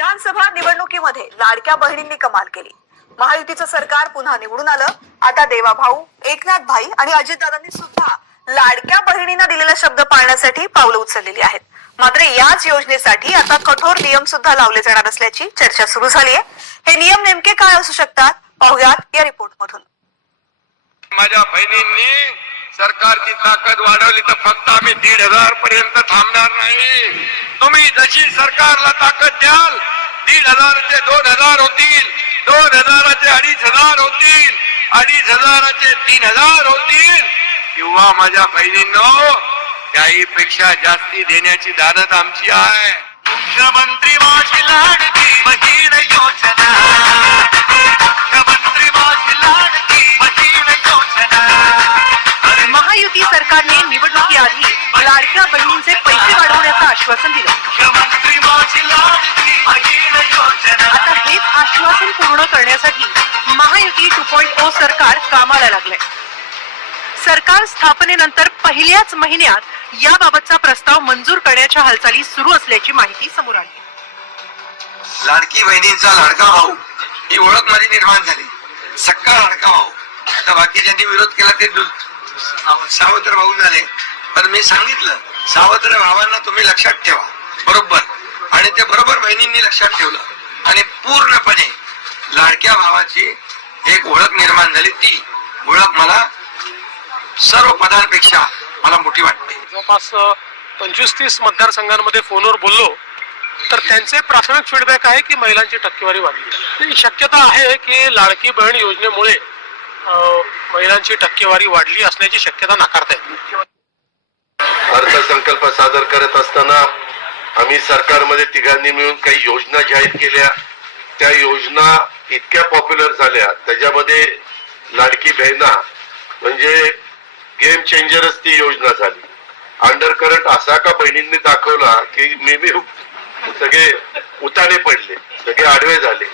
विधानसभा निवडणुकीमध्ये लाडक्या बहिणींनी कमाल केली। महायुतीचं सरकार पुन्हा निवडून आलं। आता देवाभाऊ, एकनाथ भाई आणि अजितदादांनी सुद्धा लाडक्या बहिणींना दिलेला शब्द पाळण्यासाठी पावलं उचललेली आहेत। मात्र याच योजनेसाठी आता कठोर नियम सुद्धा लावले जाणार असल्याची चर्चा सुरू झाली आहे। हे नियम नेमके काय असू शकतात, पाहुयात या रिपोर्ट मधून। माझ्या बहिणींनी सरकारची ताकद वाढवली तर फक्त आम्ही 1,500 पर्यंत थांबणार नाही। तुम्ही जशी सरकारला ताकद द्याल 1,500 चे 2,000 होतील, 2,000 चे 2,500 होतील, 2,500 चे 3,000 होतील, किंवा माझ्या बहिणींनो त्याहीपेक्षा जास्ती देण्याची दानत आमची आहे। मुख्यमंत्री माझी लाडकी बहीण योजना, मुख्यमंत्री माझी लाडकी बहीण योजना। महायुती सरकारने निवडणुकीआधी लाडक्या बहिणींचे पैसे वाढवण्याचं आश्वासन दिलं। मुख्यमंत्री माझी लाडकी बहीण योजना। आता हेच आश्वासन पूर्ण करण्यासाठी महायुती 2.0 सरकार कामाला लागलंय। सरकार स्थापनेनंतर पहिल्याच महिन्यात याबाबतचा प्रस्ताव मंजूर करण्याच्या हालचाली सुरू असल्याची माहिती समोर आली। लाडकी बहिणींचा लाडका भाऊ ही ओळख माझी निर्माण झाली। सक्का लाडका भाऊ। आता बाकी ज्यांनी विरोध केला ते सावत्र भाऊ झाले, पण मी सांगितलं सावत्र भावांना तुम्ही लक्षात ठेवा बरोबर, आणि ते बरोबर बहिणींनी लक्षात ठेवलं आणि पूर्णपणे लाडक्या भावाची एक ओळख निर्माण झाली। ती ओळख मला सर्व पदांपेक्षा मला मोठी वाटते। जवळपास 25-30 मतदारसंघांमध्ये फोनवर बोललो तर त्यांचे प्राथमिक फीडबॅक आहे की महिलांची टक्केवारी वाढली। शक्यता आहे की लाडकी बहीण योजनेमुळे महिलांची टक्केवारी वाढली असण्याची शक्यता नाकारता येत नाही। अर्थसंकल्प सादर करत असताना आम्ही सरकारमध्ये तिघांनी मिळून काही योजना जाहीर केल्या। त्या योजना इतक्या पॉप्युलर झाल्या, त्याच्यामध्ये लाडकी बहिणा म्हणजे गेम चेंजरच ती योजना झाली। अंडर करंट असा का बहिणींनी दाखवला की मी सगळे उताने पडले, सगळे आडवे झाले।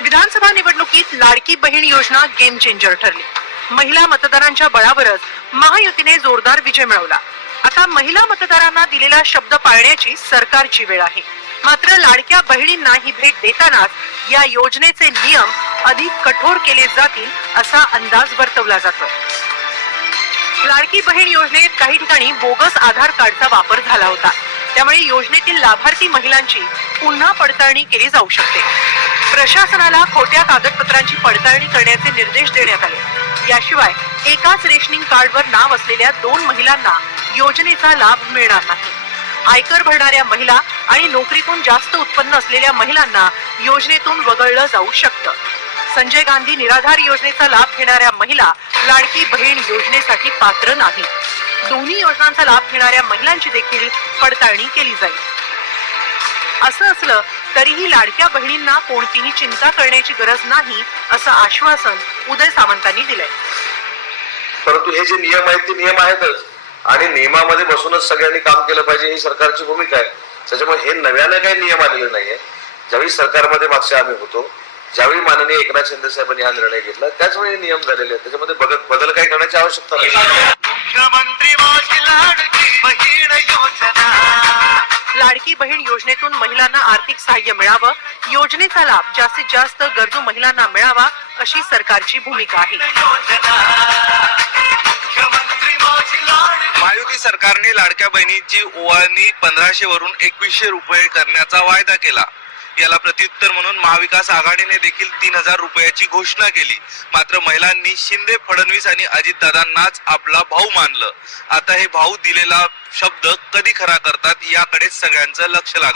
विधानसभा निवडणुकीत लाडकी बहीण योजना गेम चेंजर ठरली। महिला मतदारांच्या बळावरच महायुतीने जोरदार विजय मिळवला। आता महिला मतदारांना दिलेला शब्द पाळण्याची सरकारची वेळ आहे। मात्र लाडक्या बहिणींना ही भेट देतानाच या योजनेचे नियम अधिक कठोर केले जातील असा अंदाज वर्तवला जातो। लाडकी बहीण योजनेत काही ठिकाणी बोगस आधार कार्डचा वापर झाला होता, त्यामुळे योजनेतील लाभार्थी महिलांची पुन्हा पडताळणी केली जाऊ शकते। प्रशासनाला खोट्या कागदपत्रांची पडताळणी करण्याचे निर्देश देण्यात आले। याशिवाय एकाच रेशनिंग कार्डवर नाव असलेल्या 2 महिलांना योजनेचा लाभ मिळणार नाही। आयकर भरणाऱ्या महिला आणि नोकरीतून जास्त उत्पन्न असलेल्या महिलांना योजनेतून वगळलं जाऊ शकतं। संजय गांधी निराधार योजनेचा लाभ घेणाऱ्या महिला लाडकी बहीण योजनेसाठी पात्र नाही। दोन्ही योजनांचा लाभ घेणाऱ्या महिलांची देखील पडताळणी केली जाईल। असं असलं तरीही लाडक्या बहिणींना कोणतीही चिंता करण्याची गरज नाही असं आश्वासन उदय सामंतांनी दिलंय। परंतु हे जे नियम आहेत ते नियम आहेतच आणि नियमामध्ये बसूनच सगळ्यांनी काम केलं पाहिजे ही सरकारची भूमिका आहे। त्याच्यामुळे हे नव्याने काही नियम आलेले नाहीये। ज्यावेळी सरकारमध्ये मागच्या आम्ही होतो, ज्यावेळी माननीय एकनाथ शिंदे साहेबांनी हा निर्णय घेतला त्याचवेळी नियम झालेले आहेत। त्याच्यामध्ये बदल काही करण्याची आवश्यकता नाही। मुख्यमंत्री माझी लाडकी बहीण योजना। लाडकी बहीण योजनेतून महिलांना आर्थिक सहाय्य मिळावं, योजनेचा लाभ जास्तीत जास्त गरजू महिलांना मिळावा अशी सरकारची भूमिका आहे। महायुती सरकारने लाडक्या बहिणीची ओवाळणी 1,500 वरून 2,100 रुपये करण्याचा वायदा केला। याला प्रत्युत्तर म्हणून महाविकास आघाडीने देखील 3,000 रुपयाची घोषणा केली। मात्र महिलांनी शिंदे, फडणवीस आणि अजितदादांनाच आपला भाऊ मानलं। आता हे भाऊ दिलेला शब्द कधी खरा करतात याकडेच सगळ्यांचं लक्ष लागलं।